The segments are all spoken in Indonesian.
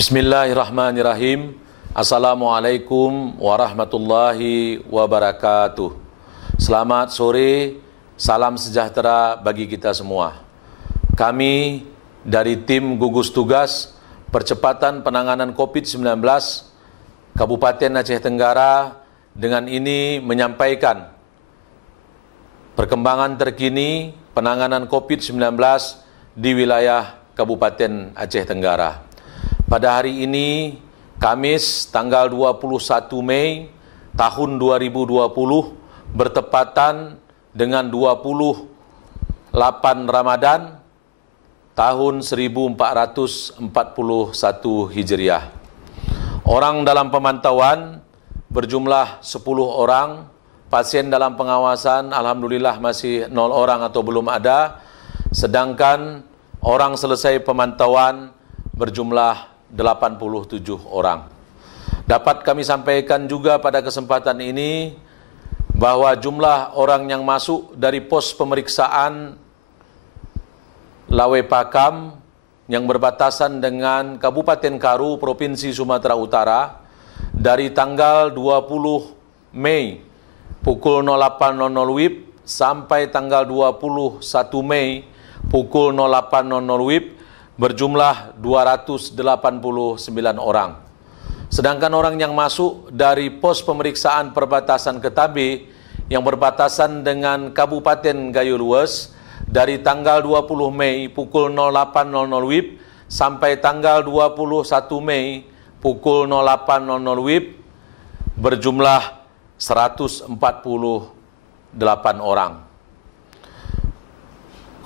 Bismillahirrahmanirrahim. Assalamualaikum warahmatullahi wabarakatuh. Selamat sore, salam sejahtera bagi kita semua. Kami dari tim gugus tugas percepatan penanganan COVID-19 Kabupaten Aceh Tenggara dengan ini menyampaikan perkembangan terkini penanganan COVID-19 di wilayah Kabupaten Aceh Tenggara. Pada hari ini, Kamis tanggal 21 Mei tahun 2020 bertepatan dengan 28 Ramadan tahun 1441 Hijriah. Orang dalam pemantauan berjumlah 10 orang, pasien dalam pengawasan alhamdulillah masih 0 orang atau belum ada, sedangkan orang selesai pemantauan berjumlah 87 orang. Dapat kami sampaikan juga pada kesempatan ini bahwa jumlah orang yang masuk dari pos pemeriksaan Lawe Pakam yang berbatasan dengan Kabupaten Karu, Provinsi Sumatera Utara dari tanggal 20 Mei pukul 08.00 WIB sampai tanggal 21 Mei pukul 08.00 WIB berjumlah 289 orang. Sedangkan orang yang masuk dari pos pemeriksaan perbatasan Ketabe yang berbatasan dengan Kabupaten Gayo Lues dari tanggal 20 Mei pukul 08.00 WIB sampai tanggal 21 Mei pukul 08.00 WIB berjumlah 148 orang.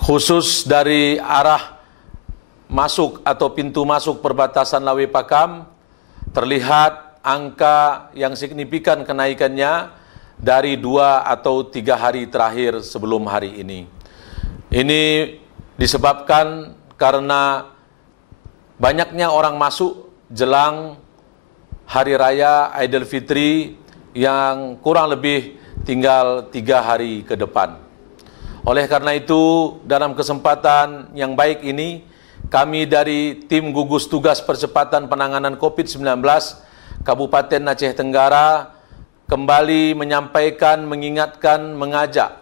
Khusus dari arah masuk atau pintu masuk perbatasan Lawe Pakam terlihat angka yang signifikan kenaikannya dari 2 atau 3 hari terakhir sebelum hari ini. Ini disebabkan karena banyaknya orang masuk jelang Hari Raya Idul Fitri yang kurang lebih tinggal 3 hari ke depan. Oleh karena itu, dalam kesempatan yang baik ini, kami dari tim gugus tugas percepatan penanganan COVID-19 Kabupaten Aceh Tenggara kembali menyampaikan, mengingatkan, mengajak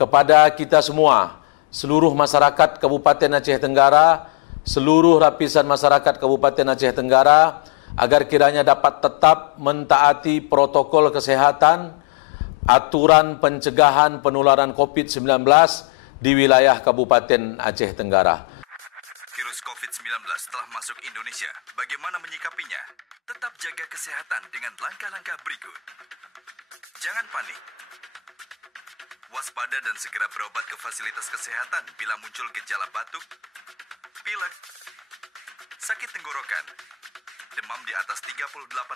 kepada kita semua, seluruh masyarakat Kabupaten Aceh Tenggara, seluruh lapisan masyarakat Kabupaten Aceh Tenggara, agar kiranya dapat tetap mentaati protokol kesehatan, aturan pencegahan penularan COVID-19 di wilayah Kabupaten Aceh Tenggara. Virus COVID-19 telah masuk Indonesia. Bagaimana menyikapinya? Tetap jaga kesehatan dengan langkah-langkah berikut. Jangan panik. Waspada dan segera berobat ke fasilitas kesehatan bila muncul gejala batuk, pilek, sakit tenggorokan, demam di atas 38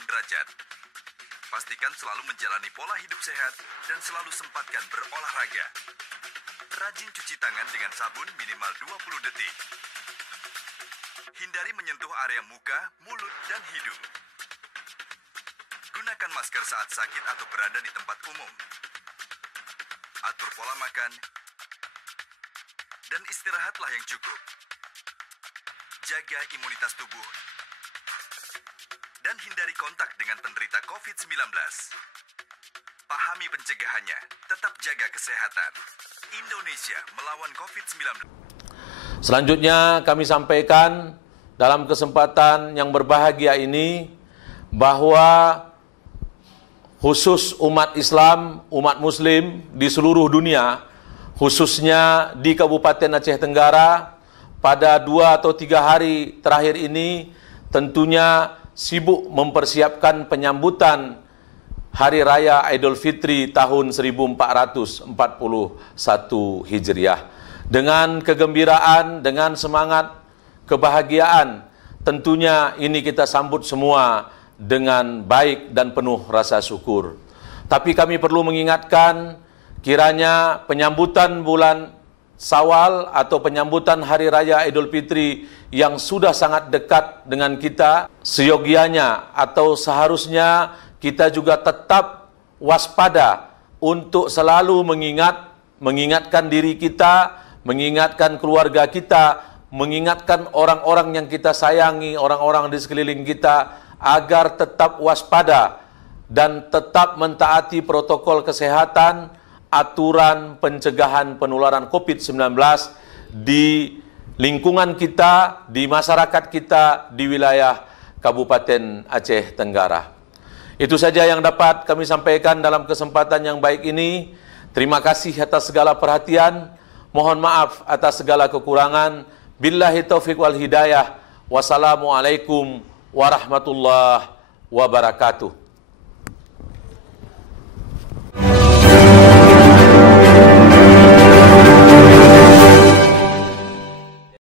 derajat. Pastikan selalu menjalani pola hidup sehat dan selalu sempatkan berolahraga. Rajin cuci tangan dengan sabun minimal 20 detik. Hindari menyentuh area muka, mulut, dan hidung. Gunakan masker saat sakit atau berada di tempat umum. Atur pola makan, dan istirahatlah yang cukup. Jaga imunitas tubuh, dan hindari kontak dengan penderita COVID-19. Pahami pencegahannya, tetap jaga kesehatan. Indonesia melawan COVID-19. Selanjutnya kami sampaikan dalam kesempatan yang berbahagia ini bahwa khusus umat Islam, umat Muslim di seluruh dunia, khususnya di Kabupaten Aceh Tenggara, pada 2 atau 3 hari terakhir ini tentunya sibuk mempersiapkan penyambutan Hari Raya Idul Fitri tahun 1441 Hijriah. Dengan kegembiraan, dengan semangat, kebahagiaan, tentunya ini kita sambut semua dengan baik dan penuh rasa syukur. Tapi kami perlu mengingatkan, kiranya penyambutan bulan Syawal atau penyambutan Hari Raya Idul Fitri yang sudah sangat dekat dengan kita, seyogianya atau seharusnya kita juga tetap waspada untuk selalu mengingatkan diri kita, mengingatkan keluarga kita mengingatkan orang-orang yang kita sayangi, orang-orang di sekeliling kita, agar tetap waspada dan tetap mentaati protokol kesehatan, aturan pencegahan penularan COVID-19 di lingkungan kita, di masyarakat kita, di wilayah Kabupaten Aceh Tenggara. Itu saja yang dapat kami sampaikan dalam kesempatan yang baik ini. Terima kasih atas segala perhatian. Mohon maaf atas segala kekurangan. Billahi taufiq wal hidayah. Wassalamualaikum warahmatullahi wabarakatuh.